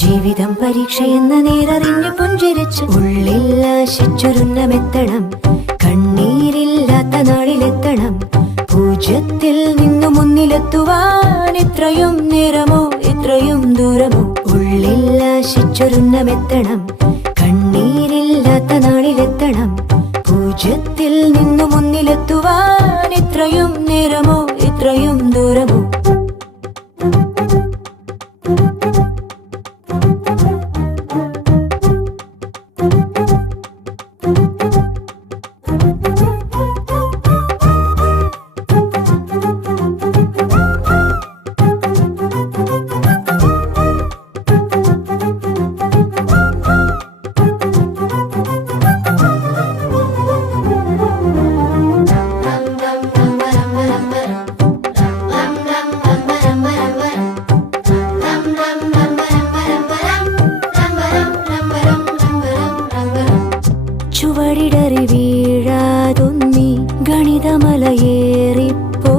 ജീവിതം പരീക്ഷയെന്ന നേരറിഞ്ഞു പുഞ്ചിരിച്ച് ഉള്ളിൽ ആശിച്ചൊരുന്നമെത്തണം. കണ്ണീരില്ലാത്ത നാളിലെത്തണം. പൂജ്യത്തിൽ നിന്നു മുന്നിലെത്തുവാൻ ഇത്രയും നേരമോ ഇത്രയും ദൂരമോ? ഉള്ളിൽ ആശിച്ചൊരുന്നമെത്തണം. കണ്ണീരില്ലാത്ത നാളിലെത്തണം. പൂജ്യത്തിൽ നിന്നു മുന്നിലെത്തുവാൻ ഇത്രയും നേരമോ ഇത്രയും ദൂരമോ? ചുവടിടറി വീഴാതൊന്നി ഗണിതമലയേറിപ്പോ